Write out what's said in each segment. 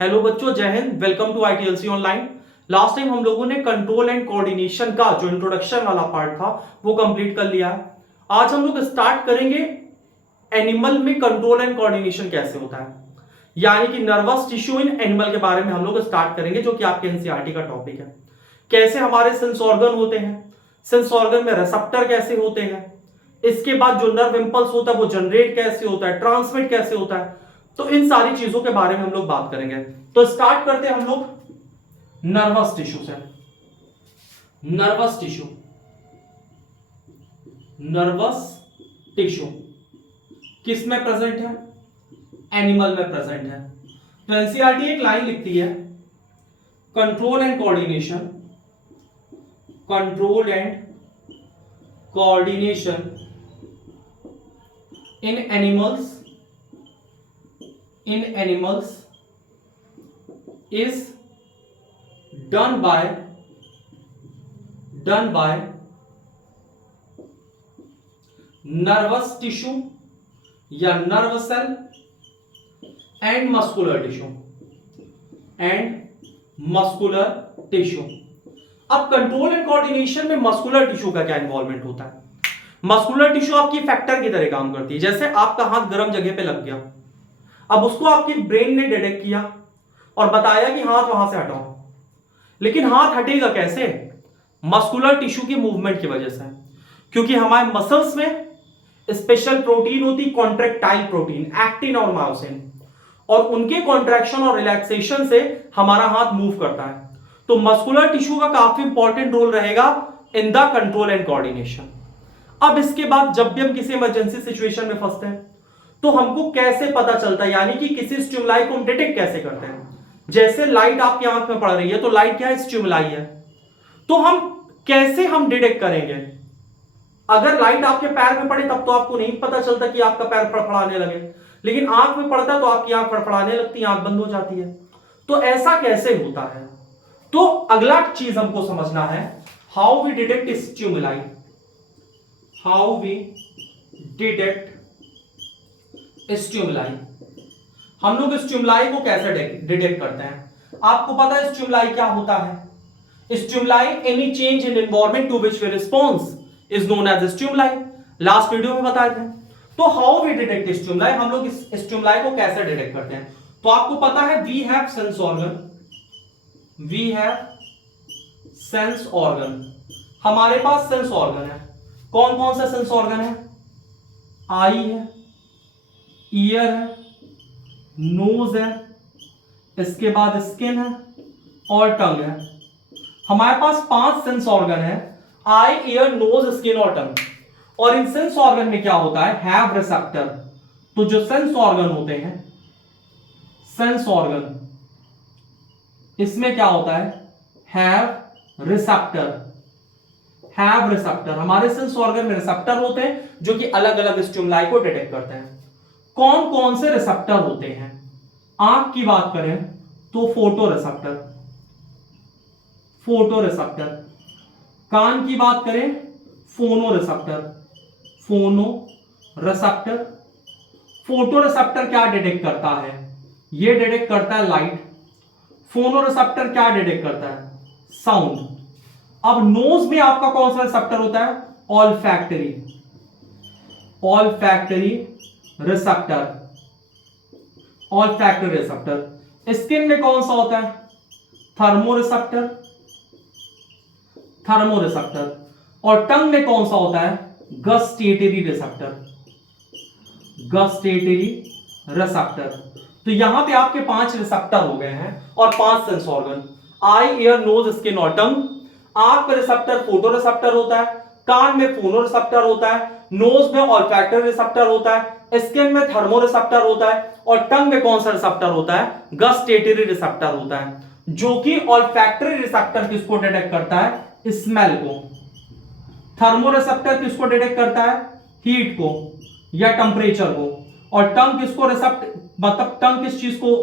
Hello बच्चों, जय हिंद। Welcome to ITLC online. Last time हम लोगों ने कंट्रोल एंड कोऑर्डिनेशन का जो इंट्रोडक्शन वाला पार्ट था वो कंप्लीट कर लिया है। आज हम लोग स्टार्ट करेंगे एनिमल में कंट्रोल एंड कोऑर्डिनेशन कैसे होता है, यानी कि नर्वस टिश्यू इन एनिमल के बारे में हम लोग स्टार्ट करेंगे, जो कि आपके एनसीईआरटी का टॉपिक है। कैसे हमारे सेंस ऑर्गन होते हैं, सेंस ऑर्गन में रिसेप्टर कैसे होते हैं, इसके बाद जो नर्व इंपल्स होता है वो जनरेट कैसे होता है, ट्रांसमिट कैसे होता है, तो इन सारी चीजों के बारे में हम लोग बात करेंगे। तो स्टार्ट करते हैं हम लोग नर्वस टिश्यू से। नर्वस टिश्यू, नर्वस टिश्यू किस में प्रेजेंट है? एनिमल में प्रेजेंट है। तो एनसीईआरटी एक लाइन लिखती है, control and coordination, control and coordination in animals is done by nervous tissue या nerve cell and muscular tissue। अब कंट्रोल एंड कोऑर्डिनेशन में मस्कुलर टिश्यू का क्या इन्वॉल्वमेंट होता है? मस्कुलर टिश्यू आपकी फैक्टर की तरह काम करती है। जैसे आपका हाथ गर्म जगह पे लग गया, अब उसको आपकी ब्रेन ने डिटेक्ट किया और बताया कि हाथ वहां से हटाओ, लेकिन हाथ हटेगा कैसे? मस्कुलर टिश्यू की मूवमेंट की वजह से, क्योंकि हमारे मसल्स में स्पेशल प्रोटीन होती, कॉन्ट्रैक्टाइल प्रोटीन, एक्टिन और मायोसिन, और उनके कॉन्ट्रैक्शन और रिलैक्सेशन से हमारा हाथ मूव करता है। तो मस्कुलर टिश्यू का काफी इंपॉर्टेंट रोल रहेगा in the control and coordination. अब इसके बाद जब भी हम किसी इमरजेंसी सिचुएशन में फंसते हैं तो हमको कैसे पता चलता है, यानी कि किसी स्टिमुलाई को हम डिटेक्ट कैसे करते हैं? जैसे लाइट आपकी आंख में पड़ रही है, तो लाइट क्या है? स्टिमुलाई है। तो हम कैसे डिटेक्ट करेंगे? अगर लाइट आपके पैर में पड़े तब तो आपको नहीं पता चलता कि आपका पैर फड़फड़ाने लगे, लेकिन आंख में पड़ता है तो आपकी आंख फड़फड़ाने लगती है, आंख बंद हो जाती है। तो ऐसा कैसे होता है? तो अगला चीज हमको समझना है, how we detect stimuli, how we detect stimuli. हम लोग स्टिमुलाई को कैसे डिटेक्ट करते हैं? आपको पता है स्टिमुलाई क्या होता है? Stimuli any change in environment to which we response is known as stimuli. Last video में बताए थे। तो हाउ वी डिटेक्ट स्टिमुलाई, हम लोग इस स्टिमुलाई को कैसे डिटेक्ट करते हैं? तो आपको पता है we have sense organ, we have sense organ. हमारे पास सेंस ऑर्गन है। कौन कौन सा सेंस ऑर्गन है? आई है, ईयर है, नोज है, इसके बाद स्किन है और टंग है। हमारे पास 5 सेंस ऑर्गन है, आई, ईयर, नोज, स्किन और टंग। और इन सेंस ऑर्गन में क्या होता है? Have receptor. तो जो सेंस ऑर्गन होते हैं, सेंस ऑर्गन, इसमें क्या होता है? Have receptor. हैव रिसेप्टर, हमारे सेंस ऑर्गन में रिसेप्टर होते हैं जो कि अलग अलग स्टिमुलाई को डिटेक्ट करते हैं। कौन कौन से रिसेप्टर होते हैं? आंख की बात करें तो फोटो रिसेप्टर, फोटो रिसेप्टर। कान की बात करें फोनो रिसेप्टर, फोनो रिसेप्टर। फोटो रिसेप्टर क्या डिटेक्ट करता है? ये डिटेक्ट करता है लाइट। फोनो रिसेप्टर क्या डिटेक्ट करता है? साउंड। अब नोज में आपका कौन सा रिसेप्टर होता है? Olfactory, olfactory receptor, olfactory receptor. Skin में कौन सा होता है? Thermo receptor, thermo receptor. और टंग में कौन सा होता है? Gustatory receptor, gustatory receptor. तो यहां पे आपके 5 रिसेप्टर हो गए हैं और 5 सेंस ऑर्गन, आई, ईयर, नोज, स्किन और टंग। आंख पे रिसेप्टर फोटो रिसेप्टर होता है, कान में फोनो रिसेप्टर होता है, नोज में ऑल्फैक्टरी रिसेप्टर होता है, स्किन में थर्मो रिसेप्टर होता है, और टंग में कौन सा रिसेप्टर होता है? गस्टेटरी रिसेप्टर होता है, जो कि ऑल्फैक्टरी रिसेप्टर किसको डिटेक्ट करता है? स्मेल को। थर्मो रिसेप्टर किसको डिटेक्ट करता है? हीट को या टेम्परेचर को। और टंग किसको मतलब टंग किस चीज को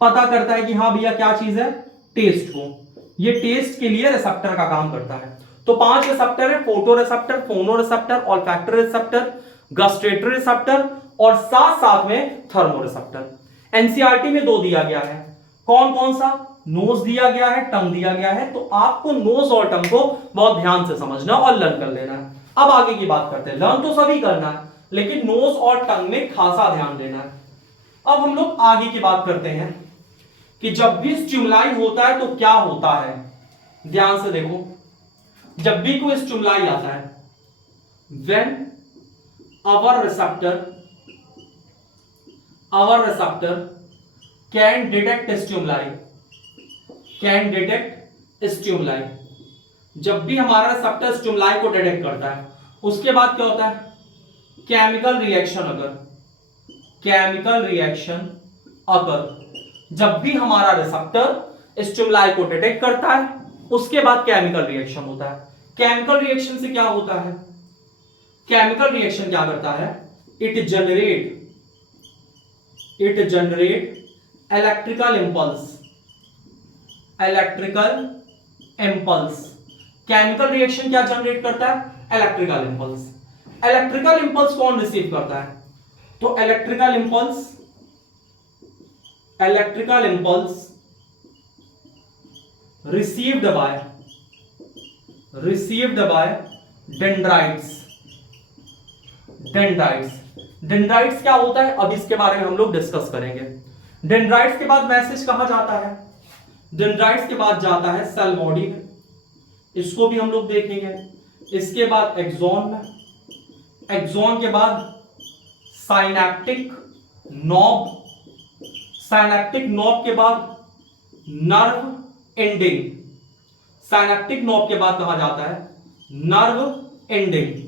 पता करता है कि हाँ भैया क्या चीज है? टेस्ट को। ये टेस्ट के लिए रिसेप्टर का काम करता है। तो 5 रिसेप्टर है, फोटो रिसेप्टर, फोनो receptor, olfactory receptor, gustatory receptor और साथ साथ में थर्मो रिसेप्टर। एनसीईआरटी में 2 दिया गया है, कौन कौन सा? नोज दिया गया है, टंग दिया गया है। तो आपको नोज और टंग को बहुत ध्यान से समझना और लर्न कर लेना है। अब आगे की बात करते हैं। लर्न तो सभी करना है, लेकिन नोज और टंग में खासा ध्यान देना है। अब हम लोग आगे की बात करते हैं कि जब भी स्टिमुलाई होता है तो क्या होता है। ध्यान से देखो, जब भी कोई स्टिमुलाई आता है, when our receptor can detect stimuli, जब भी हमारा रिसेप्टर स्टिमुलाई को डिटेक्ट करता है, उसके बाद क्या होता है? केमिकल रिएक्शन अगर जब भी हमारा रिसेप्टर स्टिमुलाई को डिटेक्ट करता है, उसके बाद केमिकल रिएक्शन होता है। केमिकल रिएक्शन से क्या होता है? केमिकल रिएक्शन क्या करता है? It generate electrical impulse. Chemical reaction क्या जनरेट करता है? Electrical impulse. इलेक्ट्रिकल इंपल्स कौन रिसीव करता है? तो electrical impulse received by dendrites. Dendrites क्या होता है? अब इसके बारे में हम लोग डिस्कस करेंगे। डेंड्राइट्स के बाद मैसेज कहां जाता है? डेंड्राइट्स के बाद जाता है सेल बॉडी में, इसको भी हम लोग देखेंगे। इसके बाद एक्सॉन में, एक्सॉन के बाद साइनेप्टिक नॉब के बाद नर्व एंडिंग। साइनेप्टिक नॉब के बाद कहा जाता है? Nerve ending.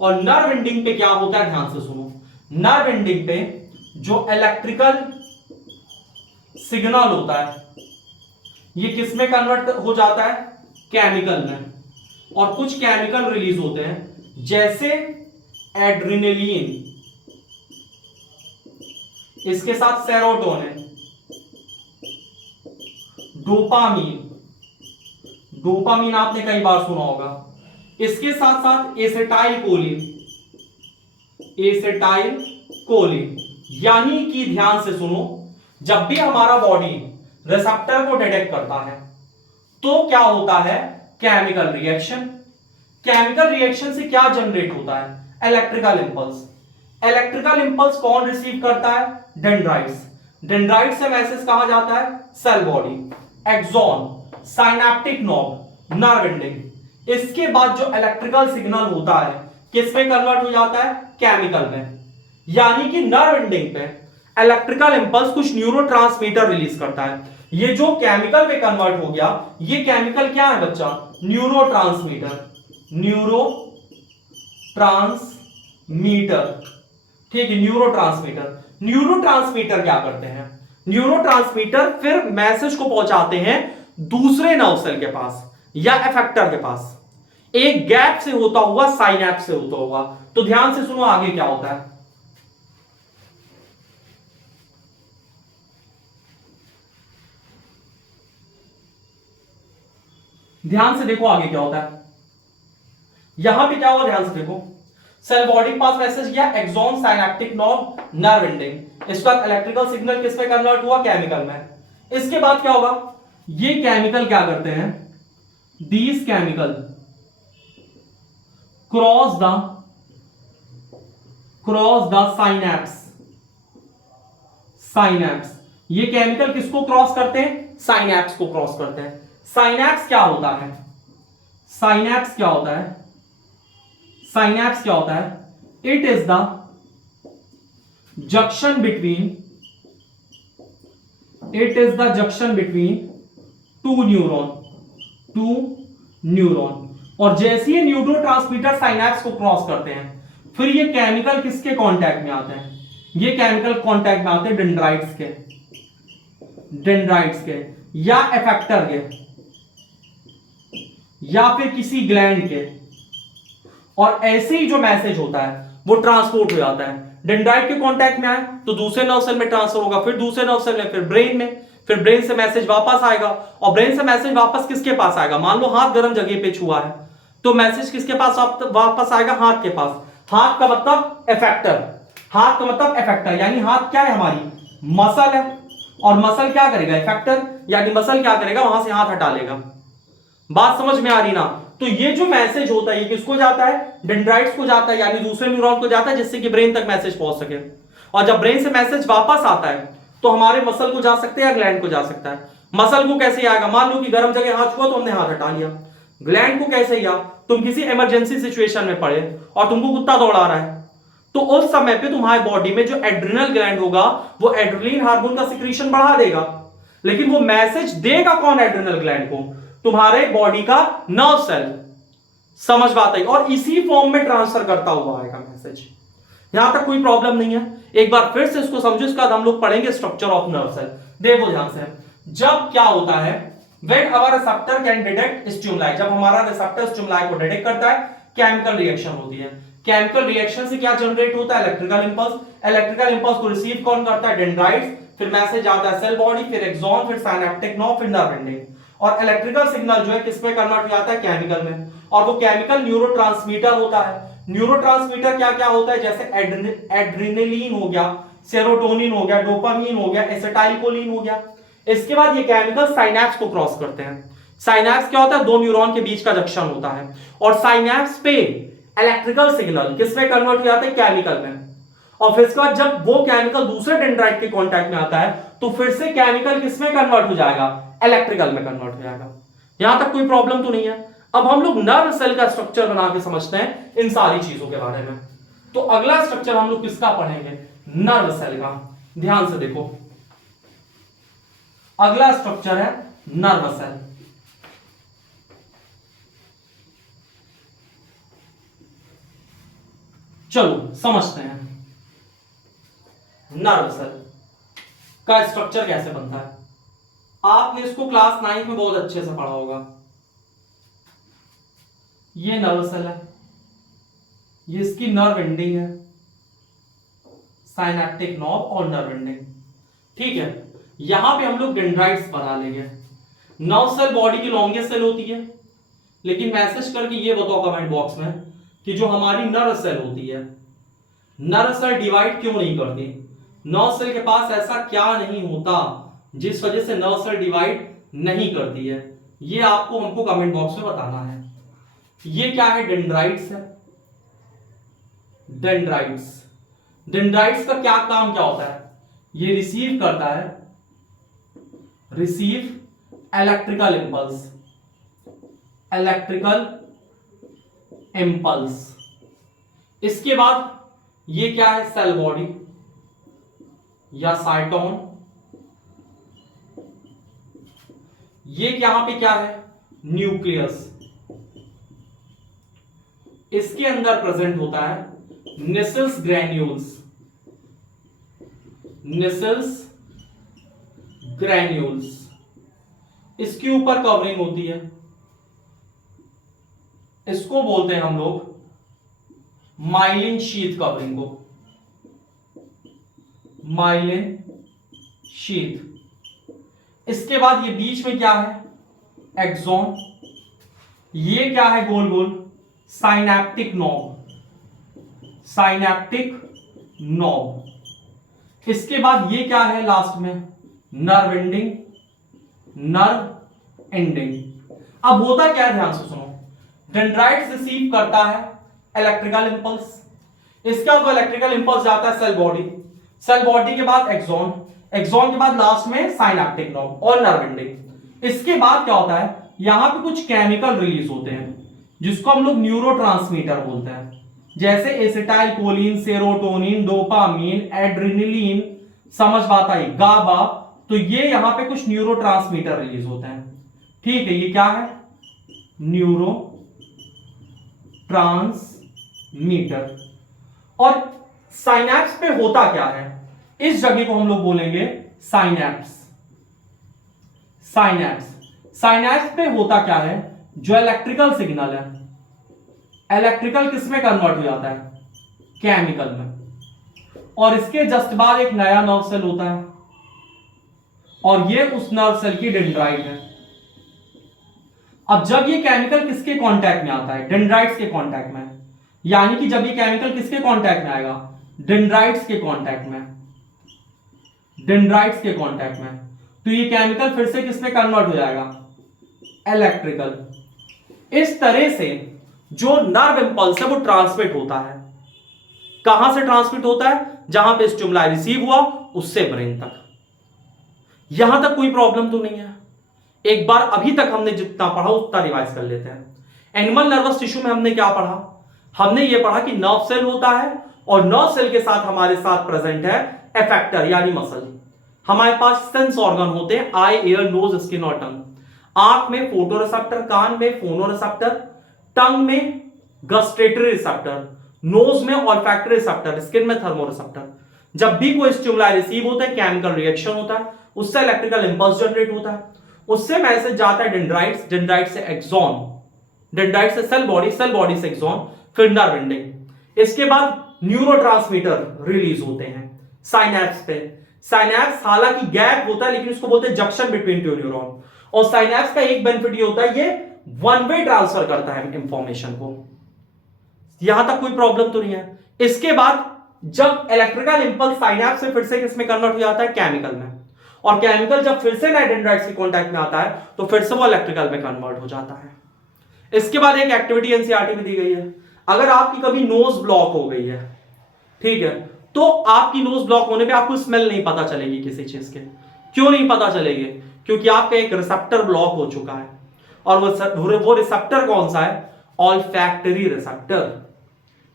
और नर्व एंडिंग पे क्या होता है? ध्यान से सुनो। नर्व एंडिंग पे जो इलेक्ट्रिकल सिग्नल होता है, ये किस में कन्वर्ट हो जाता है? केमिकल में। और कुछ केमिकल रिलीज होते हैं, जैसे एड्रेनलिन, इसके साथ सेरोटोनिन, डोपामीन आपने कई बार सुना होगा। इसके साथ साथ एसिटाइल कोलिन। यानी कि ध्यान से सुनो, जब भी हमारा बॉडी रिसेप्टर को डिटेक्ट करता है तो क्या होता है? Chemical reaction. केमिकल रिएक्शन से क्या जनरेट होता है? Electrical impulse. इलेक्ट्रिकल इंपल्स कौन रिसीव करता है? डेंड्राइट्स। डेंड्राइट्स से मैसेज कहां जाता है? Cell body, axon, synaptic knob, nerve ending. इसके बाद जो इलेक्ट्रिकल सिग्नल होता है किस में कन्वर्ट हो जाता है? केमिकल में। यानी कि नर्व एंडिंग पे इलेक्ट्रिकल इंपल्स कुछ न्यूरोट्रांसमीटर रिलीज करता है। ये जो केमिकल में कन्वर्ट हो गया, ये केमिकल क्या है बच्चा? न्यूरोट्रांसमीटर। ठीक है, न्यूरोट्रांसमीटर क्या करते हैं? न्यूरोट्रांसमीटर फिर मैसेज को पहुंचाते हैं दूसरे नर्व सेल के पास या इफेक्टर के पास, एक गैप से होता हुआ, साइनैप्स से होता हुआ। तो ध्यान से सुनो आगे क्या होता है। ध्यान से देखो आगे क्या होता है। यहां पे क्या हुआ? ध्यान से देखो, सेल बॉडी पास मैसेज गया, axon, synaptic knob, nerve ending. इसके बाद इलेक्ट्रिकल सिग्नल किस में कन्वर्ट हुआ? केमिकल में। इसके बाद क्या होगा? ये केमिकल क्या करते हैं? These chemical cross the synapse. ये केमिकल किसको क्रॉस करते हैं? साइनैप्स को क्रॉस करते हैं। साइनैप्स क्या होता है? साइनैप्स क्या होता है? It is the junction between two neuron. और जैसे ही न्यूरोट्रांसमीटर साइनैप्स को क्रॉस करते हैं, फिर ये केमिकल किसके कांटेक्ट में आते हैं? ये केमिकल कांटेक्ट में आते हैं डेंड्राइट्स के या इफेक्टर के या फिर किसी ग्लैंड के। और ऐसे ही जो मैसेज होता है वो ट्रांसपोर्ट हो जाता है। डेंड्राइट के कांटेक्ट में आए तो दूसरे नर्व सेल में ट्रांसफर होगा, फिर दूसरे नर्व सेल में, फिर ब्रेन में, फिर ब्रेन से मैसेज वापस आएगा। और ब्रेन से मैसेज वापस किसके पास आएगा? मान लो हाथ गर्म जगह पे छुआ है तो मैसेज किसके पास वापस आएगा? हाथ के पास। हाथ का मतलब इफेक्टर, यानी हाथ क्या है? हमारी मसल है, और मसल क्या करेगा, इफेक्टर, यानी मसल क्या करेगा, वहां से हाथ हटा लेगा। बात समझ में आ रही ना? तो ये जो मैसेज होता है ये किसको जाता है, डेंड्राइट्स को जाता है, यानी दूसरे न्यूरॉन को जाता है, जिससे कि ब्रेन तक मैसेज पहुंच सके। और जब ब्रेन से मैसेज वापस आता है तो हमारे मसल को जा सकते हैं या ग्लैंड को जा सकता है। मसल को कैसे आएगा, मान लो कि गर्म जगह हाथ छुआ तो हमने हाथ हटा लिया। ग्लैंड को कैसे गया, तुम किसी इमरजेंसी सिचुएशन में पड़े और तुमको कुत्ता दौड़ा रहा है, तो उस समय पे तुम्हारे बॉडी में जो एड्रिनल ग्लैंड होगा वो एड्रेनलिन हार्मोन का सिक्रीशन बढ़ा देगा। लेकिन वो मैसेज देगा कौन एड्रिनल ग्लैंड को, तुम्हारे बॉडी का नर्व सेल। समझ बात आई? और इसी फॉर्म में ट्रांसफर करता हुआ आएगा मैसेज। यहां तक कोई प्रॉब्लम नहीं है। एक बार फिर से इसको समझो, इसके बाद हम लोग पढ़ेंगे स्ट्रक्चर ऑफ नर्व सेल। देखो ध्यान से, जब क्या होता है, when our receptor can detect stimuli, जब हमारा रिसेप्टर स्टिमुलाई को डिटेक्ट करता है, केमिकल रिएक्शन होती है। केमिकल रिएक्शन से क्या जनरेट होता है, इलेक्ट्रिकल इंपल्स। इलेक्ट्रिकल इंपल्स को रिसीव कौन करता है, डेंड्राइट्स, फिर मैसेज आता है सेल बॉडी, फिर एक्सॉन, फिर साइनेप्टिक नर्व, फिर नर्व एंडिंग। और इलेक्ट्रिकल सिग्नल जो है किस में कन्वर्ट हो जाता है, केमिकल में। और वो केमिकल न्यूरोट्रांसमीटर होता है। न्यूरोट्रांसमीटर क्या क्या होता है, जैसे एड्रेनलिन हो गया, सेरोटोनिन हो गया, डोपामीन हो गया, एसिटाइलकोलिन हो गया। इसके बाद ये केमिकल साइनैप्स को क्रॉस करते हैं। साइनैप्स क्या होता है, दो न्यूरॉन के बीच का जंक्शन होता है, और साइनैप्स पे इलेक्ट्रिकल सिग्नल किसमें कन्वर्ट हो जाता है, केमिकल में। और फिर इसके बाद जब वो केमिकल दूसरे डेंड्राइट के कांटेक्ट में आता है तो फिर से केमिकल किसमें कन्वर्ट हो जाएगा, इलेक्ट्रिकल में कन्वर्ट हो जाएगा। यहां तक कोई प्रॉब्लम तो नहीं है। अब हम लोग नर्व सेल का स्ट्रक्चर बना के समझते हैं इन सारी चीजों के बारे में। तो अगला स्ट्रक्चर हम लोग किसका पढ़ेंगे, नर्व सेल का। ध्यान से देखो, अगला स्ट्रक्चर है नर्व सेल। चलो समझते हैं नर्व सेल का स्ट्रक्चर कैसे बनता है। आपने इसको क्लास 9 में बहुत अच्छे से पढ़ा होगा। ये नर्व सेल है, ये इसकी नर्व एंडिंग है, साइनेप्टिक नर्व और नर्व एंडिंग। ठीक है, यहां पे हम लोग डेंड्राइट्स बना लेंगे। नर्व सेल बॉडी की लॉन्गेस्ट सेल होती है, लेकिन मैसेज करके ये बताओ कमेंट बॉक्स में कि जो हमारी नर्व सेल होती है, नर्व सेल डिवाइड क्यों नहीं करती। नर्व सेल के पास ऐसा क्या नहीं होता जिस वजह से नर्व सेल डिवाइड नहीं करती है, ये आपको हमको कमेंट बॉक्स में बताना है। ये क्या है, डेंड्राइट्स है। डेंड्राइट्स, डेंड्राइट्स का क्या काम क्या होता है, ये रिसीव करता है, receive electrical impulse, electrical impulse. इसके बाद ये क्या है, सेल बॉडी या साइटोन। ये यहां पे क्या है, न्यूक्लियस। इसके अंदर प्रेजेंट होता है नेसेल्स ग्रैन्यूल्स, नेसेल्स ग्रैन्यूल्स। इसके ऊपर कवरिंग होती है, इसको बोलते हैं हम लोग माइलिन शीथ कवरिंग को, माइलिन शीथ। इसके बाद ये बीच में क्या है, एक्सॉन। ये क्या है, गोल गोल साइनेप्टिक नॉब, साइनेप्टिक नॉब। इसके बाद ये क्या है लास्ट में, नर्व एंडिंग, नर्व एंडिंग। अब होता क्या है, ध्यान से सुनो। डेंड्राइट्स रिसीव करता है इलेक्ट्रिकल इंपल्स, इसका तो इलेक्ट्रिकल इंपल्स जाता है सेल बॉडी, सेल बॉडी के बाद एक्सॉन, एक्सॉन के बाद लास्ट में साइनेप्टिक नॉब और नर्व एंडिंग। इसके बाद क्या होता है, यहां पे कुछ केमिकल रिलीज होते हैं जिसको हम लोग न्यूरोट्रांसमीटर बोलते हैं, जैसे एसिटाइलकोलिन, सेरोटोनिन, डोपामीन, एड्रेनलिन। समझ बात आई, गाबा। तो ये यहां पे कुछ न्यूरोट्रांसमीटर रिलीज होते हैं। ठीक है, ये क्या है, न्यूरो ट्रांसमीटर। और साइनैप्स पे होता क्या है, इस जगह को हम लोग बोलेंगे साइनैप्स। साइनैप्स, साइनैप्स पे होता क्या है, जो इलेक्ट्रिकल सिग्नल है, इलेक्ट्रिकल किसमें कन्वर्ट हो जाता है, केमिकल में। और इसके जस्ट बाद एक नया नर्व सेल होता है, और ये उस नर्व सेल की डेंड्राइट है। अब जब ये केमिकल किसके कांटेक्ट में आता है, डेंड्राइट्स के कांटेक्ट में, यानी कि जब ये केमिकल किसके कांटेक्ट में आएगा, डेंड्राइट्स के कांटेक्ट में, डेंड्राइट्स के कांटेक्ट में, तो ये केमिकल फिर से किसमें कन्वर्ट हो जाएगा, इलेक्ट्रिकल। इस तरह से जो नर्व इंपल्स है वो ट्रांसमिट होता है। कहां से ट्रांसमिट होता है, जहां पे स्टिमुलाई रिसीव हुआ उससे ब्रेन तक। यहां तक कोई प्रॉब्लम तो नहीं है। एक बार अभी तक हमने जितना पढ़ा उतना रिवाइज कर लेते हैं। एनिमल नर्वस टिश्यू में हमने क्या पढ़ा, हमने ये पढ़ा कि नर्व सेल होता है और नर्व सेल के साथ हमारे साथ प्रेजेंट है एफेक्टर यानी मसल। हमारे पास सेंस ऑर्गन होते हैं, आई, एयर, नोज, स्किन और टंग। आंख में फोटोरिसेप्टर, कान में फोनोरिसेप्टर, टंग में गस्टेटरी रिसेप्टर, नोज में ऑल्फैक्टरी रिसेप्टर, स्किन में थर्मोरिसेप्टर। जब भी कोई स्टिमुलाई रिसीव होता है केमिकल रिएक्शन होता है, उससे इलेक्ट्रिकल इंपल्स जनरेट होता है, उससे मैसेज जाता है डेंड्राइट्स, डेंड्राइट से एक्सॉन, डेंड्राइट से सेल बॉडी, सेल बॉडी से एक्सॉन, फिर नर्व एंडिंग। इसके बाद न्यूरोट्रांसमीटर रिलीज होते हैं साइनैप्स पे। साइनैप्स हालांकि गैप होता है लेकिन उसको बोलते हैं जंक्शन बिटवीन टू न्यूरॉन। और साइनैप्स का एक बेनिफिट ये होता है, ये वन वे ट्रांसफर करता है इंफॉर्मेशन को। यहां तक कोई प्रॉब्लम तो नहीं है। इसके बाद जब इलेक्ट्रिकल इंपल्स साइनैप्स से फिर से किसमें कन्वर्ट हो जाता है, केमिकल में। और केमिकल जब फिर से नए डेंड्राइट्स के कांटेक्ट में आता है तो फिर से वो इलेक्ट्रिकल में कन्वर्ट हो जाता है। इसके बाद एक एक्टिविटी एनसीईआरटी में दी गई है, अगर आपकी कभी नोज ब्लॉक हो गई है, ठीक है, तो आपकी नोज ब्लॉक होने पे आपको स्मेल नहीं पता चलेगी किसी चीज के। क्यों नहीं पता चलेगी, क्योंकि आपका एक रिसेप्टर ब्लॉक हो चुका है। और वो रिसेप्टर कौन सा है, ऑल्फैक्टरी रिसेप्टर।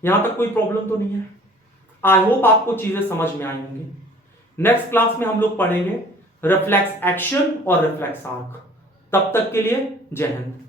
यहां तक कोई प्रॉब्लम तो नहीं है। आई होप आपको चीजें समझ में आई होंगी। नेक्स्ट क्लास में हम लोग पढ़ेंगे रिफ्लेक्स एक्शन और रिफ्लेक्स आर्क। तब तक के लिए जय हिंद।